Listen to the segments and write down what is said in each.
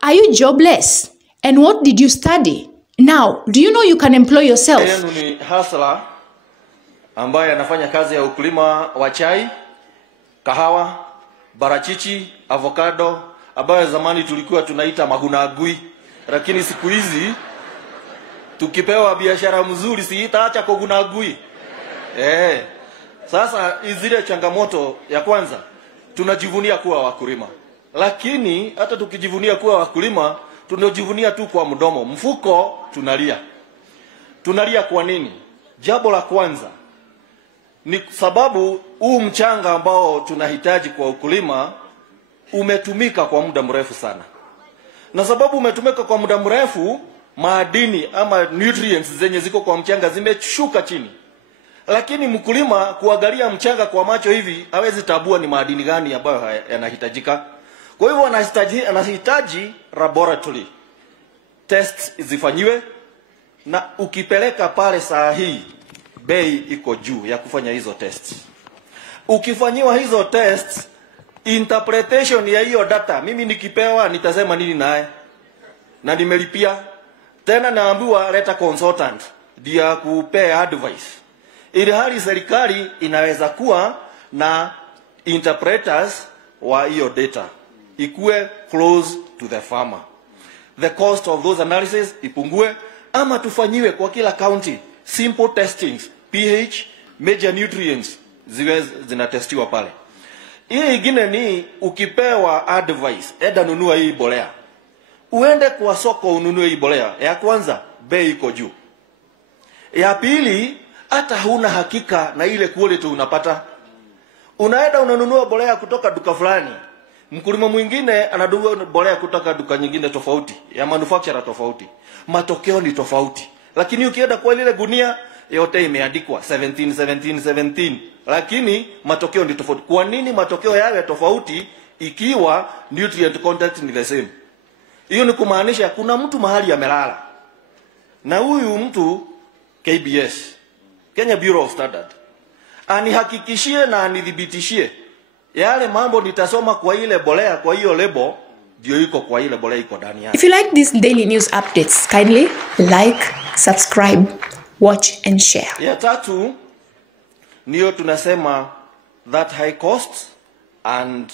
Are you jobless? And what did you study? Now, do you know you can employ yourself? Yenu ni hustler ambaye anafanya kazi ya ukulima wa chai, kahawa, barachichi, avocado, ambayo zamani tulikuwa tunaita magunagui, lakini siku hizi tukipewa biashara mzuri si itaacha kugunagui. Sasa izile changamoto ya kwanza, tunajivunia kuwa wakulima. Lakini hata tukijivunia kuwa wakulima, tunajivunia tu kwa mdomo, mfuko tunalia. Tunalia kwa nini? Jambo la kwanza ni sababu huu mchanga ambao tunahitaji kwa ukulima umetumika kwa muda mrefu sana. Na sababu umetumika kwa muda mrefu, maadini ama nutrients zenye ziko kwa mchanga zimeshuka chini. Lakini mkulima kuangalia mchanga kwa macho hivi hawezi tabua ni maadini gani ambayo yanahitajika. Kwa hivyo anahitaji laboratory tests zifanywe, na ukipeleka pale saa hii bei iko juu ya kufanya hizo tests. Ukifanyiwa hizo tests, interpretation ya hiyo data, mimi nikipewa nitasema nini naye? Na nimelipia. Tena naambiwa leta consultant ndio kupea advice. Ili hali serikali inaweza kuwa na interpreters wa hiyo data, ikuwe close to the farmer. The cost of those analysis ipungue, ama tufanyiwe kwa kila county simple testings, pH, major nutrients ziwe zinatestiwa pale. Hii ingine ni ukipewa advice, eda nunua hii bolea. Uende kwa soko ununue hii bolea. Ya kwanza, bei iko juu. Ya pili, hata huna hakika na ile quality unapata. Unaenda unanunua bolea kutoka duka fulani. Mkulima mwingine anadunga bolea kutoka duka nyingine tofauti, ya manufacturer tofauti. Matokeo ni tofauti. Lakini ukienda kwa ile gunia yote imeandikwa 17. Lakini matokeo ni tofauti. Kwa nini matokeo yawe tofauti ikiwa nutrient content ni the same? Hiyo ni kumaanisha kuna mtu mahali amelala. Na huyu mtu KBS, Kenya Bureau of Standards, anihakikishie na anidhibitishie yale mambo nitasoma kwa ile bolea, kwa hiyo lebo ndio iko kwa ile bolea iko ndani yake. If you like these daily news updates, kindly like, subscribe, watch and share. Ya tatu ndio tunasema that high cost and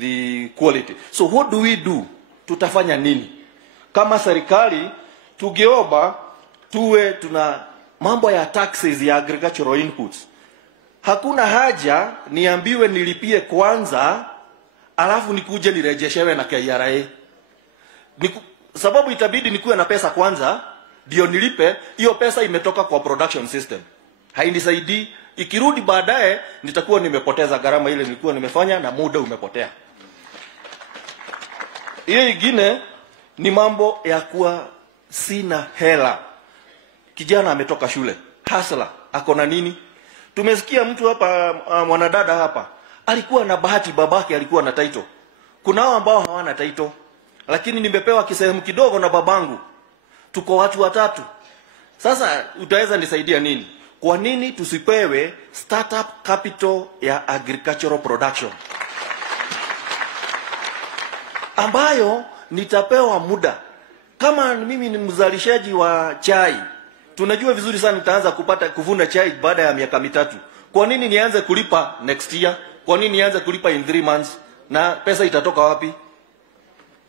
the quality. So what do we do? Tutafanya nini? Kama serikali tugeomba tuwe tuna mambo ya taxes ya agricultural inputs. Hakuna haja niambiwe nilipie kwanza alafu nikuje nirejeshewe na KRA. Sababu itabidi nikuwe na pesa kwanza ndio nilipe. Hiyo pesa imetoka kwa production system, hainisaidii. Ikirudi baadaye nitakuwa nimepoteza gharama ile nilikuwa nimefanya na muda umepotea. Hiyo ingine ni mambo ya kuwa sina hela. Kijana ametoka shule, hustler, ako na nini? Tumesikia mtu hapa, mwanadada hapa, alikuwa na bahati, babake alikuwa na title. Kuna hao ambao hawana title, lakini nimepewa kisehemu kidogo na babangu. Tuko watu watatu. Sasa utaweza nisaidia nini? Kwa nini tusipewe startup capital ya agricultural production? Ambayo nitapewa muda. Kama mimi ni mzalishaji wa chai, tunajua vizuri sana nitaanza kuvuna chai baada ya miaka mitatu. Kwa nini nianze kulipa next year? Kwa nini nianze kulipa in 3 months? Na pesa itatoka wapi?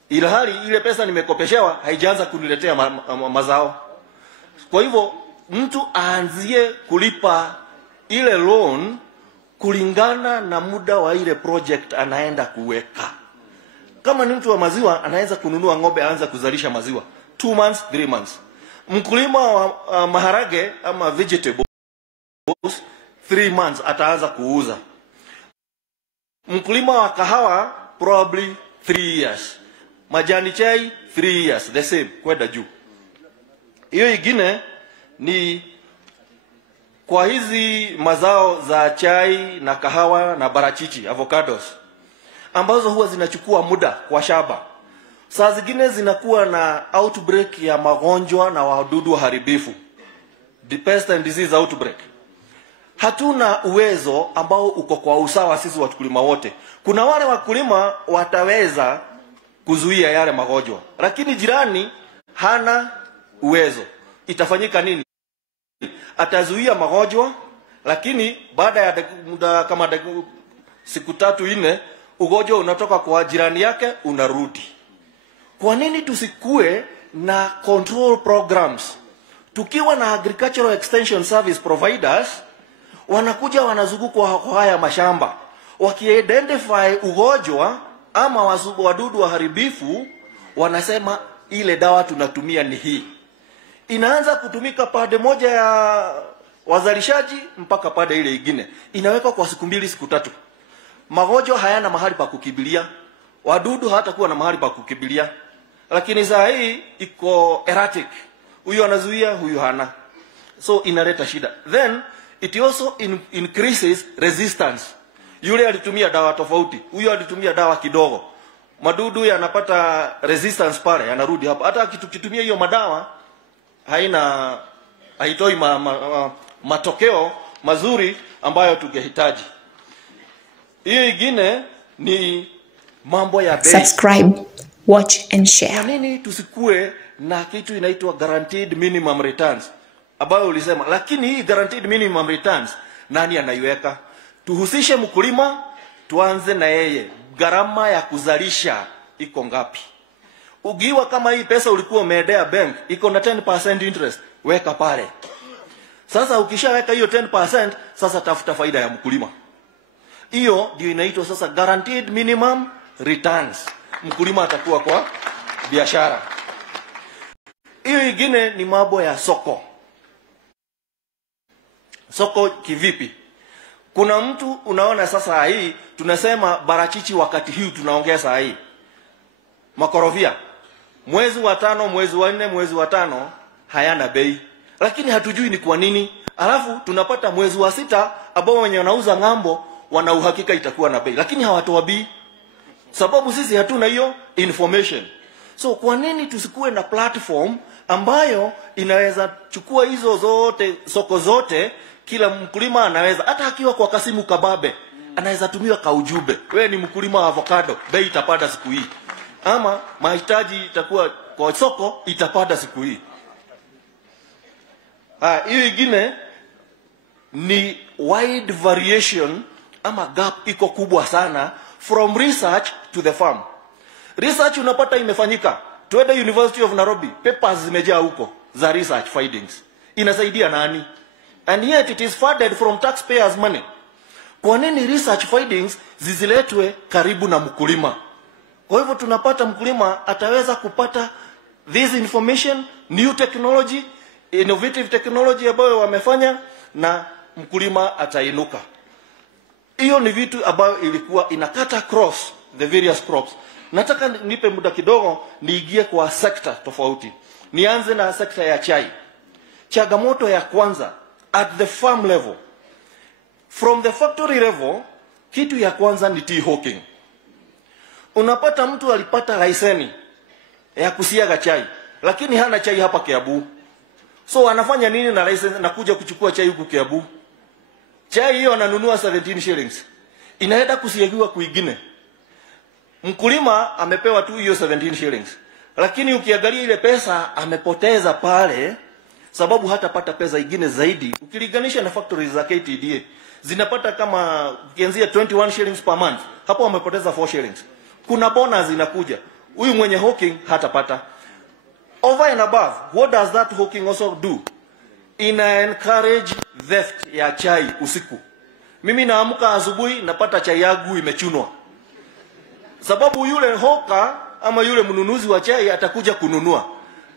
Ilhali ile pesa nimekopeshewa haijaanza kuniletea mazao. Kwa hivyo mtu aanzie kulipa ile loan kulingana na muda wa ile project anaenda kuweka. Kama ni mtu wa maziwa, anaweza kununua ng'ombe aanza kuzalisha maziwa 2 months, 3 months. Mkulima wa maharage ama vegetables 3 months ataanza kuuza. Mkulima wa kahawa probably 3 years. Majani chai 3 years, the same, kwenda juu. Hiyo ingine ni kwa hizi mazao za chai na kahawa na barachichi, avocados, ambazo huwa zinachukua muda kwa shamba. Saa zingine zinakuwa na outbreak ya magonjwa na wadudu waharibifu, the pest and disease outbreak. Hatuna uwezo ambao uko kwa usawa sisi wakulima wote. Kuna wale wakulima wataweza kuzuia yale magonjwa, lakini jirani hana uwezo. Itafanyika nini? Atazuia magonjwa, lakini baada ya muda kama siku 3-4 ugonjwa unatoka kwa jirani yake unarudi. Kwa nini tusikue na control programs? Tukiwa na agricultural extension service providers, wanakuja wanazunguka kwa haya mashamba, wakiidentify ugonjwa ama wadudu waharibifu, wanasema ile dawa tunatumia ni hii. Inaanza kutumika pande moja ya wazalishaji mpaka pande ile nyingine. Inawekwa kwa siku 2 siku 3. Magonjwa hayana mahali pa kukimbilia, wadudu hatakuwa na mahali pa kukimbilia. Lakini saa hii iko erratic. Huyu anazuia, huyu hana. So inaleta shida. Then it also increases resistance. Yule alitumia dawa tofauti, huyu alitumia dawa kidogo. Madudu yanapata resistance pale, yanarudi hapa. Hata kitumia hiyo madawa haitoi matokeo mazuri ambayo tungehitaji. Hiyo ingine ni mambo ya bei. Subscribe, watch and share. Kwa nini tusikue na kitu inaitwa guaranteed minimum returns ambayo ulisema? Lakini hii guaranteed minimum returns nani anaiweka? Tuhusishe mkulima, tuanze na yeye. Gharama ya kuzalisha iko ngapi? Ugiwa kama hii pesa ulikuwa umeendea bank iko na 10% interest, weka pale. Sasa ukishaweka hiyo 10%, sasa tafuta faida ya mkulima. Hiyo ndio inaitwa sasa guaranteed minimum returns. Mkulima atakuwa kwa biashara. Hiyo nyingine ni mambo ya soko. Soko kivipi? Kuna mtu unaona sasa hii tunasema barachichi wakati huu tunaongea saa hii. Makorofia mwezi wa 5, mwezi wa 4, mwezi wa 5 hayana bei. Lakini hatujui ni kwa nini. Alafu tunapata mwezi wa 6 ambao wenye wanauza ngambo wana uhakika itakuwa na bei. Lakini hawatoa bei. Sababu sisi hatuna hiyo information. So kwa nini tusikue na platform ambayo inaweza chukua hizo zote, soko zote, kila mkulima anaweza, hata akiwa kwa Kasimu Kababe, anaweza tumiwa ka ujumbe. Wewe ni mkulima wa avocado, bei itapanda siku hii. Ama mahitaji itakuwa kwa soko itapanda siku hii. Hiyo ingine ni wide variation ama gap iko kubwa sana from research to the farm. Research unapata imefanyika. Twende University of Nairobi, papers zimejaa huko za research findings. Inasaidia nani? And yet it is funded from taxpayers' money. Kwa nini research findings ziziletwe karibu na mkulima? Kwa hivyo tunapata mkulima ataweza kupata this information, new technology, innovative technology ambayo wamefanya, na mkulima atainuka. Hiyo ni vitu ambayo ilikuwa inakata across the various crops. Nataka nipe muda kidogo niingie kwa sekta tofauti. Nianze na sekta ya chai. Changamoto ya kwanza at the farm level. From the factory level, kitu ya kwanza ni tea hawking. Unapata mtu alipata leseni ya kusiaga chai, lakini hana chai hapa Kiambu. So anafanya nini na license na kuja kuchukua chai huku Kiambu? Chai hiyo ananunua 17 shillings. Inaenda kusiagiwa kwingine. Mkulima amepewa tu hiyo 17 shillings. Lakini ukiangalia ile pesa amepoteza pale, sababu hatapata pesa nyingine zaidi. Ukilinganisha na factories za KTDA, zinapata kama ukianzia 21 shillings per month. Hapo wamepoteza 4 shillings. Kuna bonus inakuja. Huyu mwenye hawking hatapata. Over and above, what does that hawking also do? Ina encourage theft ya chai usiku. Mimi naamka asubuhi napata chai yangu imechunwa. Sababu yule hoka ama yule mnunuzi wa chai atakuja kununua.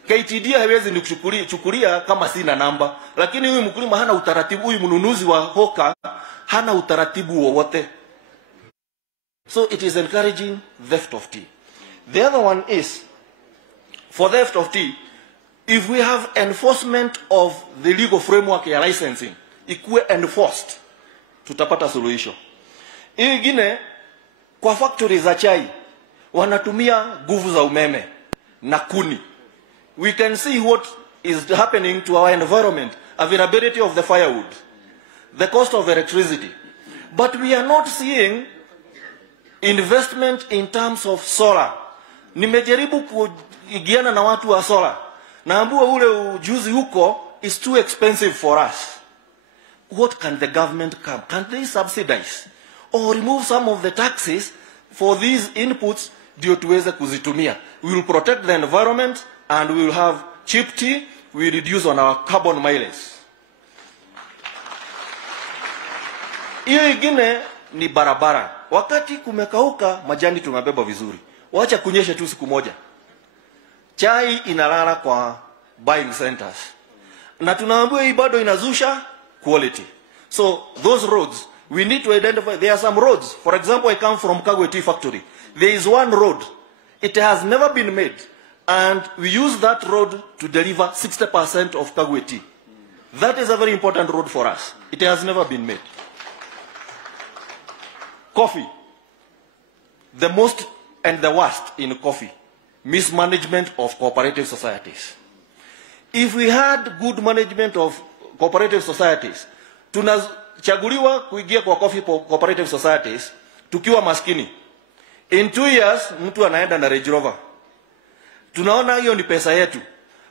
KTDA haiwezi nikuchukulia kama sina namba. Lakini huyu mkulima hana utaratibu, huyu mnunuzi wa hoka hana utaratibu wowote. So it is encouraging theft of tea. The other one is, for theft of tea, if we have enforcement of the legal framework ya licensing, ikuwe enforced, tutapata suluhisho. Hii ingine, kwa factory za chai, wanatumia nguvu za umeme na kuni. We can see what is happening to our environment, availability of the firewood, the cost of electricity. But we are not seeing investment in terms of solar. Nimejaribu kuigiana na watu wa solar. Naambua ule ujuzi huko is too expensive for us. What can the government come? Can they subsidize or remove some of the taxes for these inputs ndio tuweze kuzitumia? We will protect the environment and we will have cheap tea. We reduce on our carbon mileage. Hiyo ingine ni barabara. Wakati kumekauka, majani tumebeba vizuri. Wacha kunyesha tu siku moja, chai inalala kwa buying centers. Na tunaambiwa hii bado inazusha quality. So those roads, we need to identify. There are some roads. For example, I come from Kagwe Tea Factory. There is one road. It has never been made. And we use that road to deliver 60% of Kagwe tea. That is a very important road for us. It has never been made. Coffee. The most and the worst in coffee. Mismanagement of cooperative societies. If we had good management of cooperative societies, tunachaguliwa kuingia kwa coffee cooperative societies tukiwa maskini. In 2 years, mtu anaenda na Range Rover. Tunaona hiyo ni pesa yetu.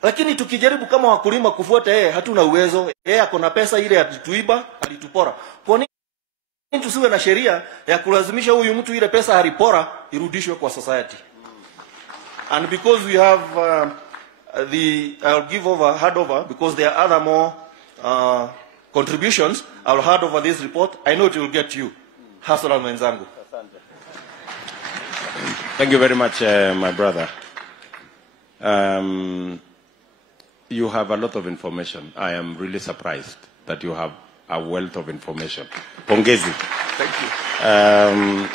Lakini tukijaribu kama wakulima kufuata yeye, hatuna uwezo. Yeye ako na pesa ile alituiba, alitupora. Kwa nini tusiwe na sheria ya kulazimisha huyu mtu ile pesa alipora irudishwe kwa society? And because we have I'll give over, hand over, because there are other more contributions, I'll hand over this report. I know it will get you. Hasala mwenzangu. Thank you very much, my brother. You have a lot of information. I am really surprised that you have a wealth of information. Pongezi. Thank you.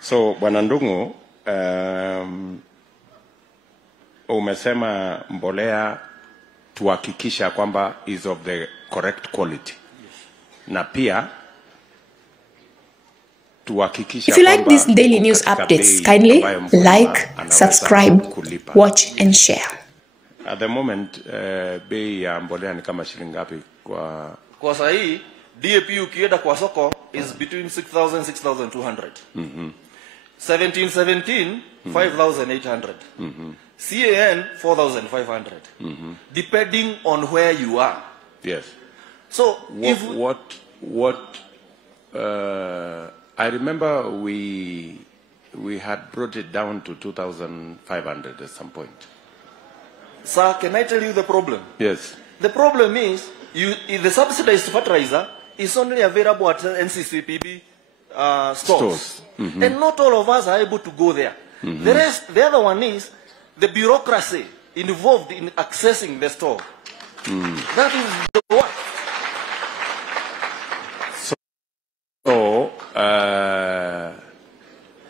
So, Bwana Ndung'u, umesema mbolea tuhakikisha kwamba is of the correct quality. Yes. Na pia if you like these daily news updates, kindly like, subscribe, watch and share. At the moment, bei ya mbolea ni kama shilingi ngapi kwa saa hii? DAP ukienda kwa soko is between 6,000 6,200. 17 5,800. CAN 4,500. Depending on where you are. Yes. So I remember we had brought it down to 2,500 at some point. Sir, can I tell you the problem? Yes. The problem is the subsidized fertilizer is only available at NCCPB stores. And not all of us are able to go there. The other one is the bureaucracy involved in accessing the store. That is the work.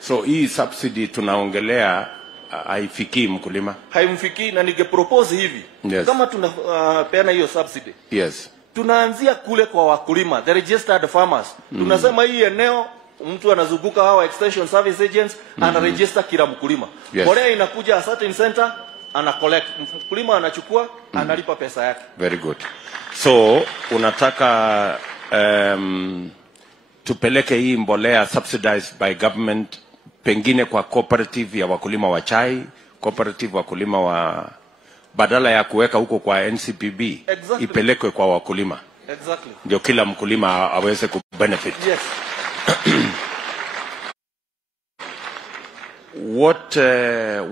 So hii subsidy tunaongelea haifikii mkulima? Haimfikii, na ningepropose hivi. Yes. Kama tunapeana hiyo subsidy. Yes. Tunaanzia kule kwa wakulima, the registered farmers. Tunasema hii eneo mtu anazunguka hawa extension service agents, anaregister kila mkulima. Yes. Mbolea inakuja a certain center, ana collect. Mkulima anachukua, analipa pesa yake. Very good. So unataka tupeleke hii mbolea subsidized by government pengine kwa cooperative ya wakulima wa chai, cooperative wakulima wa, badala ya kuweka huko kwa NCPB. Exactly. Ipelekwe kwa wakulima. Exactly. Ndio kila mkulima aweze kubenefit. Yes.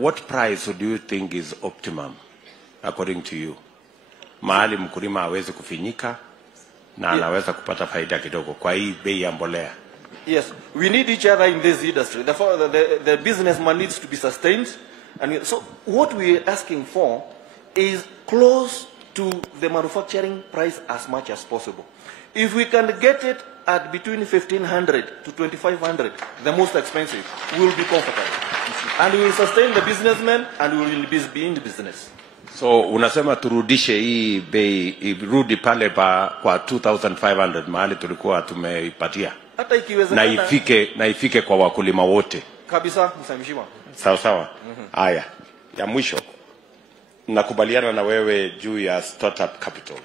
What price do you think is optimum according to you? Mahali mkulima aweze kufinyika na anaweza kupata faida kidogo kwa hii bei ya mbolea. Yes, we need each other in this industry. The businessman needs to be sustained, and so what we are asking for is close to the manufacturing price as much as possible. If we can get it at between 1,500 to 2,500, the most expensive, we will be comfortable, and we will sustain the businessman, and we will be in the business. So unasema turudishe hii bei irudi pale kwa 2,500 mahali tulikuwa tumeipatia. Hata ikiwezekana na ifike kwa wakulima wote. Kabisa, msamishima. Sawa sawa. Haya. Ya mwisho. Nakubaliana na wewe juu ya startup capital.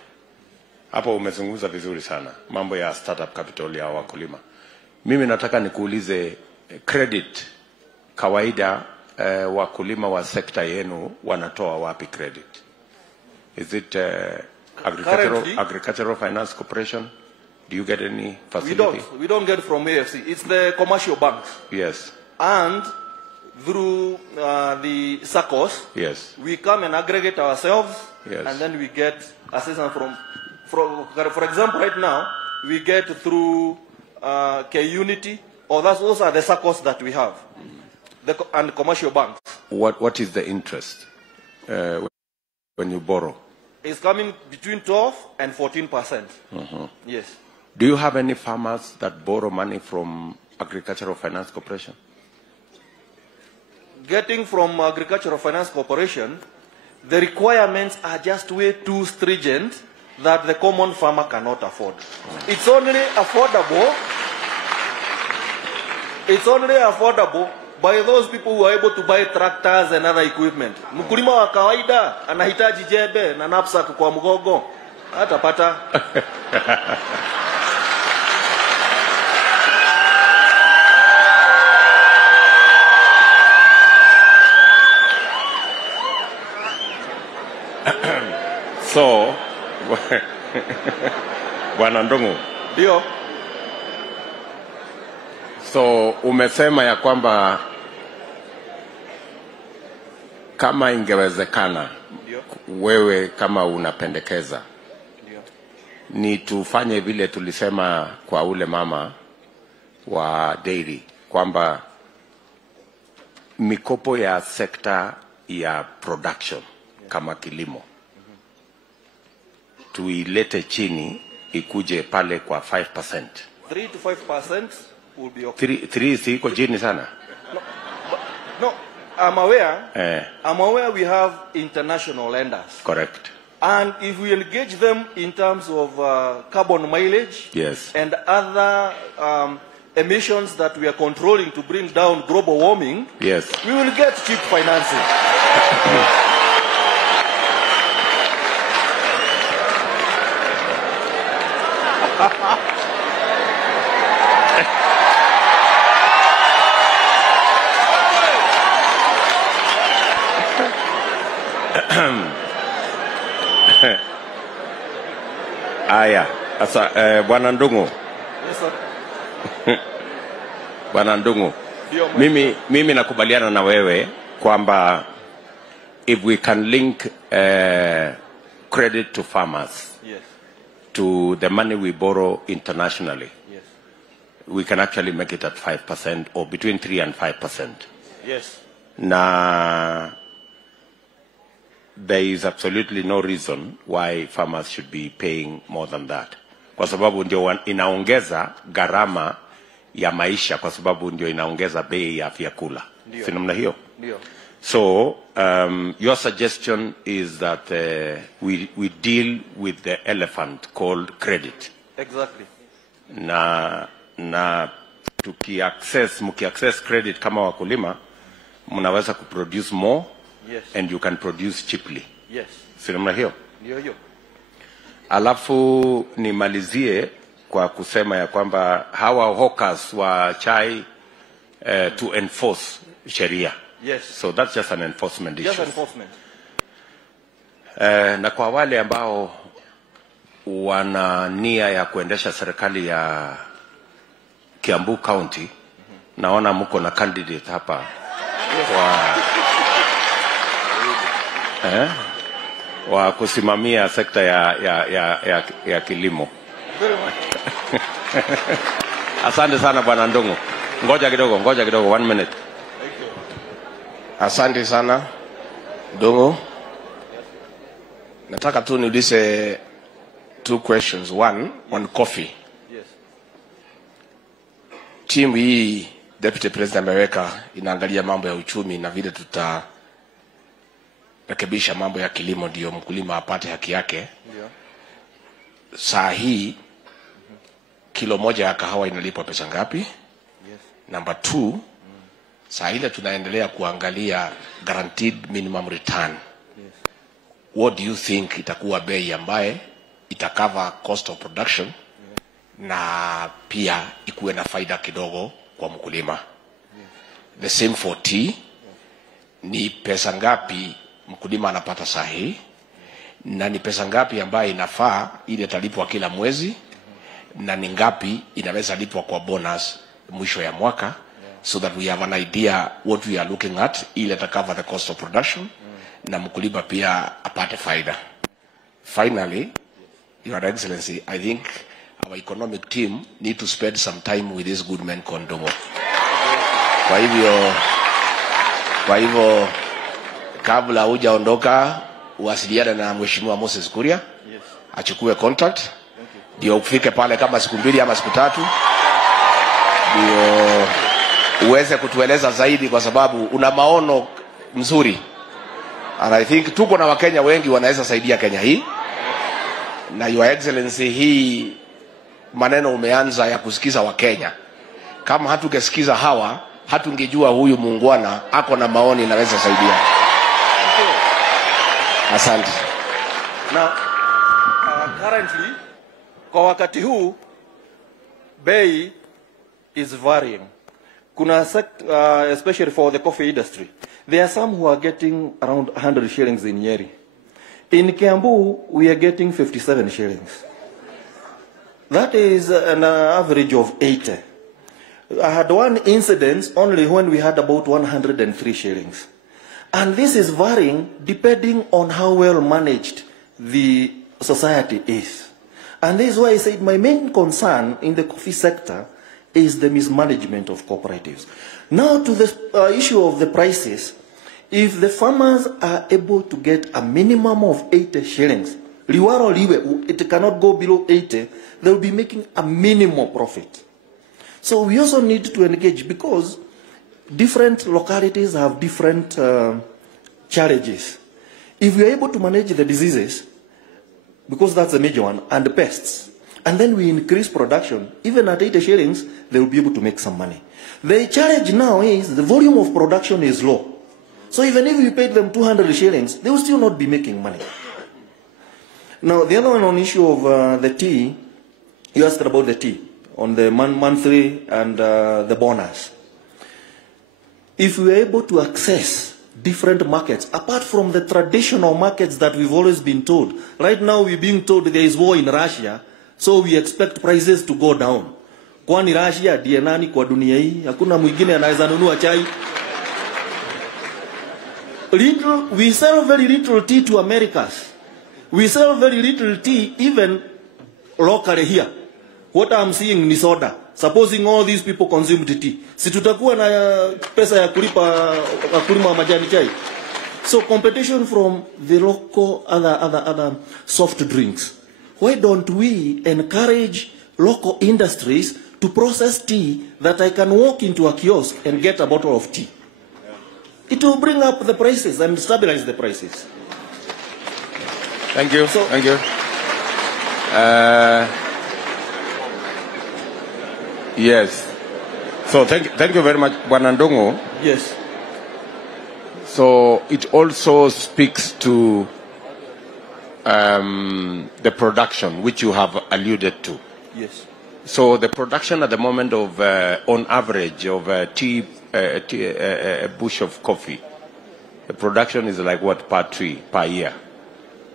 Hapo umezungumza vizuri sana mambo ya startup capital ya wakulima. Mimi nataka nikuulize credit kawaida wakulima wa sekta yenu wanatoa wapi credit? Is it Agricultural Finance Corporation? Do you get any facility? We don't get from AFC. It's the commercial banks. Yes. And through the SACCOs, Yes. we come and aggregate ourselves, Yes. and then we get assistance from for example, right now, we get through K-Unity, or those are the SACCOs that we have, and commercial banks. What is the interest when you borrow? It's coming between 12 and 14%. Yes. Do you have any farmers that borrow money from Agricultural Finance Corporation? Getting from Agricultural Finance Corporation, the requirements are just way too stringent that the common farmer cannot afford. It's only affordable. It's only affordable by those people who are able to buy tractors and other equipment. Mkulima wa kawaida anahitaji jembe na knapsack kwa mgogo, hatapata. So, Bwana Ndung'u. Ndio. So, umesema ya kwamba kama ingewezekana, wewe kama unapendekeza, ni tufanye vile tulisema kwa ule mama wa dairy, kwamba mikopo ya sekta ya production kama kilimo tuilete chini ikuje pale kwa 5%. 3 to 5% will be okay. 3 siko chini sana. No, I'm aware we have international lenders. Correct. And if we engage them in terms of carbon mileage, Yes, and other emissions that we are controlling to bring down global warming, yes, we will get cheap financing. Aya, sasa Bwana Ndung'u. Yes, sir. Bwana Ndung'u. Ndio, Mimi nakubaliana na wewe kwamba if we can link credit to farmers, yes, to the money we borrow internationally, yes, we can actually make it at 5% or between 3 and 5%. yes. Na there is absolutely no reason why farmers should be paying more than that. Kwa sababu ndio inaongeza gharama ya maisha, kwa sababu ndio inaongeza bei ya vyakula. Si namna hiyo? Ndio. So, your suggestion is that we deal with the elephant called credit. Exactly. Na muki-access credit kama wakulima, mnaweza kuproduce more, Yes. and you can produce cheaply. Yes. Si namna hiyo? Ndio hiyo. Alafu nimalizie kwa kusema ya kwamba hawa hawkers wa chai to enforce sheria. Yes. So that's just an enforcement issue. Just enforcement. Na kwa wale ambao wana nia ya kuendesha serikali ya Kiambu County, naona mko na candidate hapa wa kusimamia sekta ya kilimo. Very much. Asante sana Bwana Ndung'u. Ngoja kidogo, 1 minute. Asante sana Ndung'u. Nataka tu niulize 2 questions. One on coffee. Yes. Timu hii Deputy President ameweka inaangalia mambo ya uchumi na vile tutarekebisha mambo ya kilimo ndio mkulima apate haki yake. Ndio. Saa hii kilo moja ya kahawa inalipwa pesa ngapi? Yes. Number 2, saa ile tunaendelea kuangalia guaranteed minimum return. Yes. What do you think itakuwa bei ambaye itacover cost of production, na pia ikuwe na faida kidogo kwa mkulima? The same for tea. ni pesa ngapi mkulima anapata sahi, na ni pesa ngapi ambayo inafaa ili atalipwa kila mwezi, na ni ngapi inaweza lipwa kwa bonus mwisho ya mwaka, so that we have an idea what we are looking at ili atacover the cost of production na mkulima pia apate faida. Finally, Your Excellency, I think our economic team need to spend some time with this good man Kondomo. Kwa hivyo kabla hujaondoka uwasiliane na Mheshimiwa Moses Kuria, achukue contact, ndio ufike pale kama siku 2 ama siku 3, ndio uweze kutueleza zaidi, kwa sababu una maono mzuri. And I think tuko na Wakenya wengi wanaweza saidia Kenya hii. Na Your Excellency, hii maneno umeanza ya kusikiza Wakenya. Kama hatungesikiza hawa, hatungejua huyu muungwana ako na maoni naweza saidia. Asante. Now, currently, kwa wakati huu, bei is varying. Kuna especially for the coffee industry, there are some who are getting around 100 shillings in Nyeri. In Kiambu, we are getting 57 shillings. That is an average of 80. I had one incident only when we had about 103 shillings. And this is varying depending on how well managed the society is. And this is why I said my main concern in the coffee sector is the mismanagement of cooperatives. Now to the issue of the prices, if the farmers are able to get a minimum of 80 shillings, it cannot go below 80, they will be making a minimum profit. So we also need to engage, because different localities have different challenges. If we are able to manage the diseases, because that's a major one, and the pests, and then we increase production, even at 80 shillings, they will be able to make some money. The challenge now is the volume of production is low. So even if we paid them 200 shillings, they will still not be making money. Now, the other one on issue of the tea, you asked about the tea, on the monthly and the bonus. If we are able to access different markets, apart from the traditional markets that we've always been told, right now we're being told there is war in Russia, so we expect prices to go down. Kwani Russia ndiye nani kwa dunia hii? Hakuna mwingine anaweza nunua chai. We sell very little tea to Americas. We sell very little tea even locally here. What I'm seeing ni soda. Supposing all these people consumed tea, si tutakuwa na pesa ya kulipa wakulima wa majani chai? So competition from the local other soft drinks. Why don't we encourage local industries to process tea that I can walk into a kiosk and get a bottle of tea? It will bring up the prices and stabilize the prices. Thank you. So, thank you. Yes. So thank you very much, Bwana Ndung'u. Yes. So it also speaks to the production, which you have alluded to. Yes. So the production at the moment of, on average, of a bush of coffee, the production is like what per tree, per year?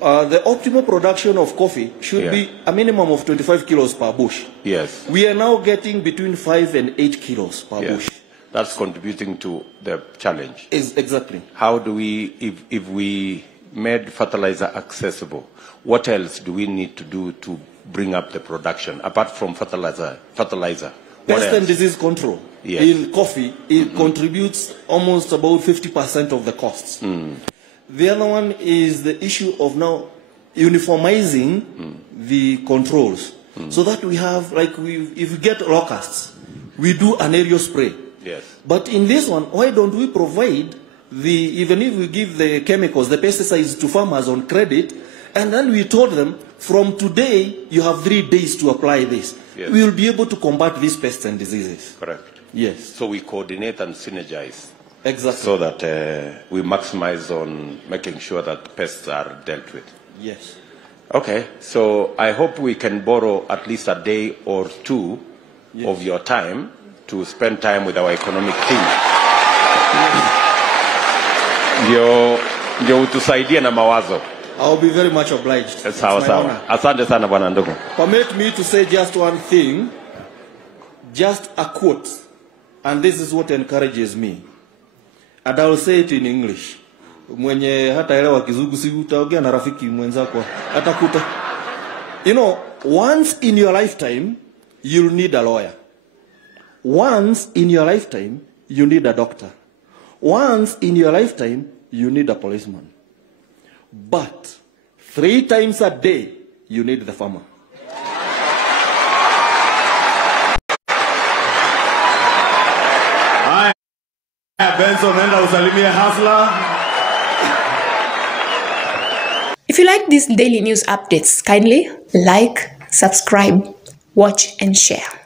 The optimal production of coffee should be a minimum of 25 kilos per bush. Yes. We are now getting between 5 and 8 kilos per bush. That's contributing to the challenge. Exactly. How do we, if we made fertilizer accessible, what else do we need to do to bring up the production apart from fertilizer? Pest and disease control in coffee, it contributes almost about 50% of the costs. The other one is the issue of now uniformizing the controls, so that we have, like, if we get locusts, we do an aerial spray. Yes. But in this one, why don't we provide even if we give the chemicals, the pesticides to farmers on credit, and then we told them, from today, you have 3 days to apply this. Yes. We will be able to combat these pests and diseases. Correct. Yes. So we coordinate and synergize. Exactly. So that we maximize on making sure that pests are dealt with. Yes. Okay, so I hope we can borrow at least a day or 2 of your time to spend time with our economic team. ndio utusaidie na mawazo. I'll be very much obliged. Sawa sawa. Asante sana bwana ndugu. Permit me to say just one thing, just a quote, and this is what encourages me. And I will say it in English. Mwenye hataelewa Kizungu si utaongea na rafiki mwenzako atakuta. You know, once in your lifetime you'll need a lawyer. Once in your lifetime you need a doctor. Once in your lifetime you need a policeman. But 3 times a day you need the farmer. Haya, Benson, nenda usalimie Hasla. If you like these daily news updates, kindly like, subscribe, watch and share.